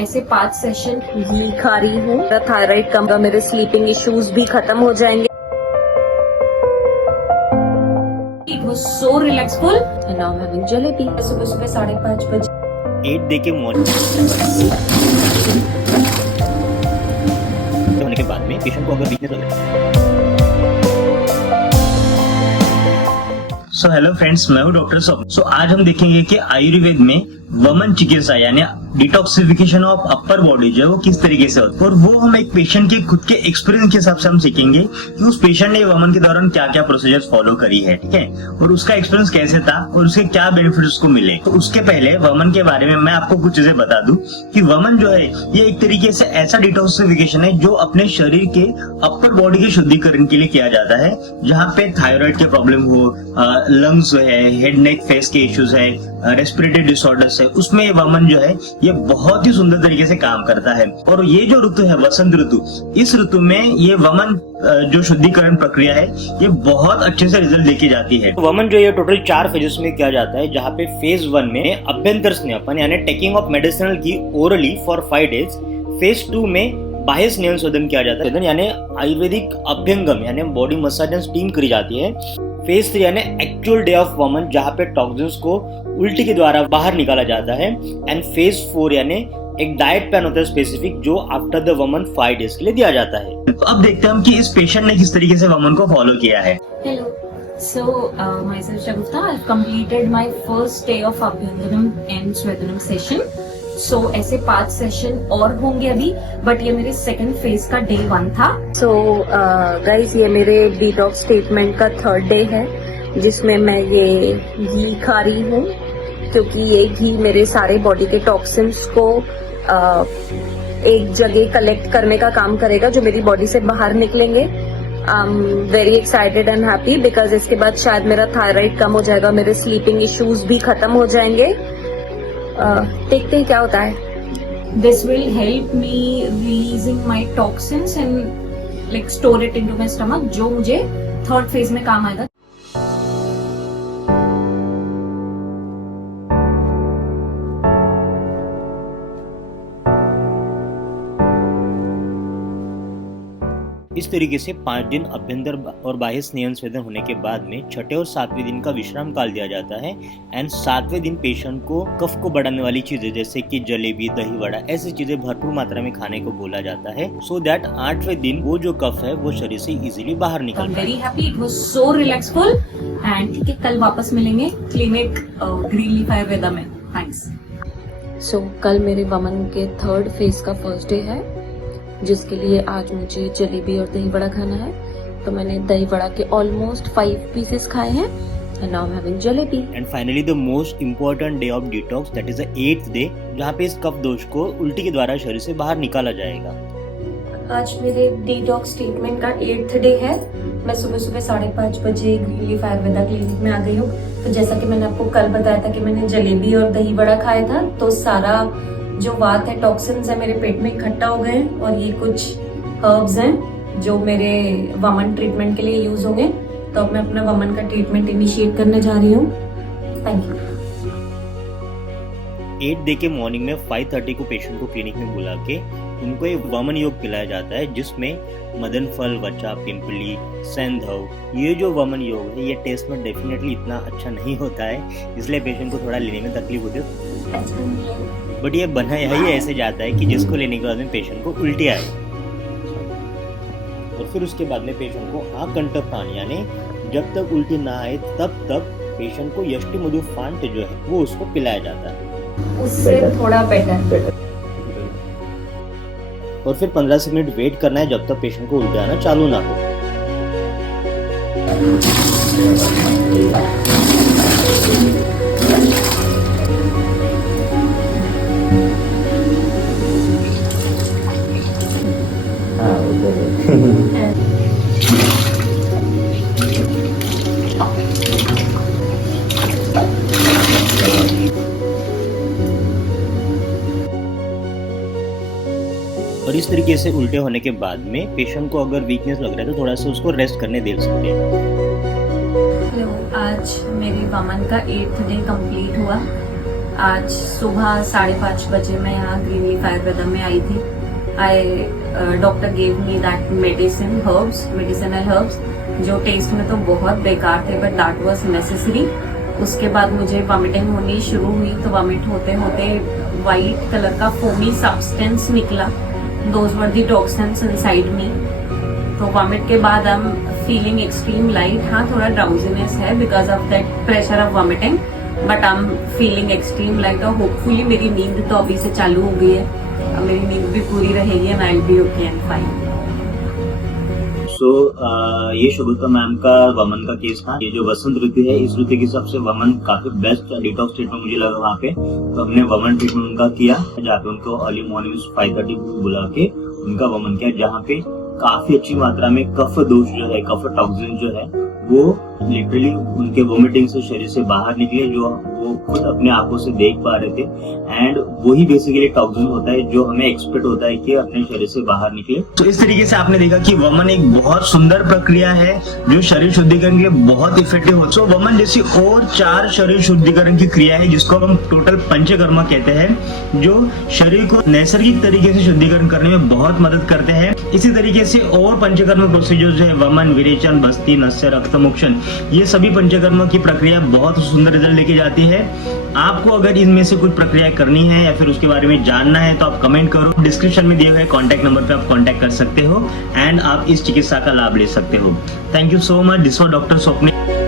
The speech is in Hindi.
ऐसे 5 सेशन घी खा रही हूँ, मेरा थायराइड कम, मेरे स्लीपिंग इश्यूज भी खत्म हो जाएंगे। It was so relaxful and now I'm having jalebi. सुबह सुबह 5:30 बजे 8 डे के मॉर्निंग होने के बाद में पेशेंट को अगर वीकनेस लगे। सो हेलो फ्रेंड्स, मैं हूँ डॉक्टर सौरभ। सो आज हम देखेंगे कि आयुर्वेद में वमन चिकित्सा यानी डिटॉक्सिफिकेशन ऑफ अपर बॉडी जो है वो किस तरीके से होता है, और वो हम एक पेशेंट के खुद के एक्सपीरियंस के हिसाब से हम सीखेंगे कि उस पेशेंट ने वमन के दौरान क्या क्या प्रोसीजर्स फॉलो करी है, ठीक है, और उसका एक्सपीरियंस कैसे था और उसके क्या बेनिफिट उसको मिले। तो उसके पहले वमन के बारे में मैं आपको कुछ चीजें बता दूं कि वमन जो है ये एक तरीके से ऐसा डिटॉक्सिफिकेशन है जो अपने शरीर के अपर बॉडी के शुद्धिकरण के लिए किया जाता है, जहाँ पे थायराइड के प्रॉब्लम हो, लंग्स है, हेड नेक फेस के इश्यूज है, रेस्पिरेटरी डिसऑर्डर्स है, उसमें ये वमन जो है ये बहुत ही सुंदर तरीके से काम करता है। और ये जो ऋतु है वसंत ऋतु, इस ऋतु में ये वमन जो शुद्धिकरण प्रक्रिया है ये बहुत अच्छे से रिजल्ट देके जाती है। वमन जो ये टोटल 4 फेजेस में किया जाता है, जहाँ पे फेज 1 में अभ्यंतर स्नेहपन यानी taking of medicinal ghee orally for 5 days. Phase 2 में बाह्य स्नेहन शोधन किया जाता है यानी आयुर्वेदिक अभ्यंगम यानी बॉडी मसाज एंड स्टीम करी जाती है। फेज 3 यानी एक्चुअल डे ऑफ वमन, जहाँ पे टॉक्सिन्स को उल्टी के द्वारा बाहर निकाला जाता है। एंड फेज 4 यानी एक डाइट प्लान होता है स्पेसिफिक जो आफ्टर द वमन 5 डेज के लिए दिया जाता है। तो अब देखते हैं हम कि इस पेशेंट ने किस तरीके से वमन को फॉलो किया है। Hello. So, myself Shagufta. I've completed my first day of Abhyanganam and Swedanam session. So, ऐसे 5 सेशन और होंगे अभी, बट ये मेरे सेकंड फेज का डे 1 था। So, guys, ये मेरे डिटॉक्स ट्रीटमेंट का 3rd डे है, जिसमें मैं ये घी खा रही हूँ, क्योंकि ये घी मेरे सारे बॉडी के टॉक्सिन्स को एक जगह कलेक्ट करने का काम करेगा, जो मेरी बॉडी से बाहर निकलेंगे। I am very excited and happy because इसके बाद शायद मेरा थायराइड कम हो जाएगा, मेरे स्लीपिंग इश्यूज भी खत्म हो जाएंगे। देखते हैं क्या होता है। This will help me releasing my toxins and like store it into my stomach, जो मुझे 3rd फेज में काम आएगा। इस तरीके से 5 दिन अभ्यंतर और बाह्य स्नेहन स्वेदन होने के बाद में 6ठे और 7वें दिन का विश्राम काल दिया जाता है। एंड 7वें दिन पेशेंट को कफ को बढ़ाने वाली चीजें जैसे कि जलेबी, दही वड़ा, ऐसी चीजें भरपूर मात्रा में खाने को बोला जाता है, सो दैट 8वें दिन वो जो कफ है वो शरीर से इजीली बाहर निकल जाए। Very happy, it was so relaxful and ठीक है, कल वापस मिलेंगे क्लिनिक ग्रीन लीफ आयुर्वेदा में। थैंक्स। सो कल मेरे वमन के 3rd फेज का फर्स्ट डे है, जिसके लिए आज मुझे जलेबी और दही वड़ा खाना है। तो मैंने दही वड़ा के ऑलमोस्ट 5 पीसेस खाए हैं and now I'm having jalebi. And finally the most important day of detox, that is the 8th day, जहाँ पे इस कफ दोष को उल्टी के द्वारा शरीर से बाहर निकाला जाएगा। आज मेरे डिटॉक्स ट्रीटमेंट का 8th डे है। मैं सुबह सुबह 5:30 बजे ग्रीन लीफ आयुर्वेदा क्लिनिक में आ गई हूँ। तो जैसा कि मैंने आपको कल बताया था कि मैंने जलेबी और दही वड़ा खाया था, तो सारा जो वात है, टॉक्सिन्स है, मेरे पेट में इकट्ठा हो गए हैं। और ये कुछ हर्ब्स हैं जो मेरे वमन ट्रीटमेंट के लिए यूज होंगे। तो अब मैं अपना वमन का ट्रीटमेंट इनिशिएट करने जा रही हूँ। Thank you. 8 डे के मॉर्निंग में 5:30 को पेशेंट को क्लिनिक में बुला के उनको एक वमन योग पिलाया जाता है, जिसमें मदन फल, वचा, पिंपली, सैंधव, ये जो वमन योग है ये टेस्ट में डेफिनेटली इतना अच्छा नहीं होता है, इसलिए पेशेंट को थोड़ा लेने में तकलीफ होती है। बट ये बनाया ही ऐसे जाता है कि जिसको लेने के बाद में पेशेंट को उल्टी आए, और फिर उसके बाद में पेशेंट को आकंठपान यानी जब तक उल्टी ना आए तब तक पेशेंट को यष्टि मधु फांट जो है वो उसको पिलाया जाता है, उससे थोड़ा बेटर। और फिर 15 मिनट वेट करना है जब तक पेशेंट को उल्टी आना चालू ना हो। और इस तरीके से उल्टे होने के बाद में पेशेंट को अगर वीकनेस लग रहा है तो थोड़ा सा उसको रेस्ट करने दे सकते हैं। हेलो, आज मेरे वमन का 8th डे कंप्लीट हुआ। आज सुबह 5:30 बजे मैं यहाँ ग्रीन लीफ आयुर्वेदा में आई थी। Doctor gave me that medicinal herbs, जो टेस्ट में तो बहुत बेकार थे बट दैट वाज नेसेसरी। उसके बाद मुझे वॉमिटिंग होनी शुरू हुई, तो वॉमिट होते होते वाइट कलर का फोमी सब्सटेंस निकला। Those were the toxins inside me. तो वॉमिट के बाद I am feeling extreme light. हाँ, थोड़ा ड्राउजीनेस है because of that pressure of vomiting, but I am feeling extreme light. और होपफुली मेरी नींद तो अभी से चालू हो गई है, अब मेरी नींद भी पूरी रहेगी and I will be okay and fine. So ये शोभिता मैम का वमन का केस था। ये जो वसंत ऋतु है, इस ऋतु के हिसाब से वमन काफी बेस्ट डिटॉक्स ट्रीटमेंट मुझे लगा वहाँ पे। तो हमने वमन ट्रीटमेंट उनका किया, जहाँ पे उनको अर्ली मॉर्निंग 5:30 बुला के उनका वमन किया, जहाँ पे काफी अच्छी मात्रा में कफ दोष जो है, कफ टॉक्सिन जो है, वो लिटरली उनके वोमिटिंग से शरीर से बाहर निकले, जो वो खुद अपने आंखों से देख पा रहे थे। एंड वही बेसिकली टॉक्सिन होता है जो हमें एक्सपेक्ट होता है कि अपने शरीर से बाहर निकले। तो इस तरीके से आपने देखा कि वमन एक बहुत सुंदर प्रक्रिया है जो शरीर शुद्धिकरण के लिए बहुत इफेक्टिव हो। सो वमन जैसी और 4 शरीर शुद्धिकरण की क्रिया है जिसको हम टोटल पंचकर्मा कहते हैं, जो शरीर को नैसर्गिक तरीके से शुद्धिकरण करने में बहुत मदद करते हैं। इसी तरीके से और पंचकर्म प्रोसीजर जो है, वमन, विरेचन, बस्ती, नस्य, रक्तमोक्षण, ये सभी पंचकर्म की प्रक्रिया बहुत सुंदर रिजल्ट लेके जाती है। आपको अगर इनमें से कुछ प्रक्रिया करनी है या फिर उसके बारे में जानना है तो आप कमेंट करो। डिस्क्रिप्शन में दिए हुए कॉन्टैक्ट नंबर पे आप कॉन्टैक्ट कर सकते हो एंड आप इस चिकित्सा का लाभ ले सकते हो। Thank you so much. This was doctor Swapnil.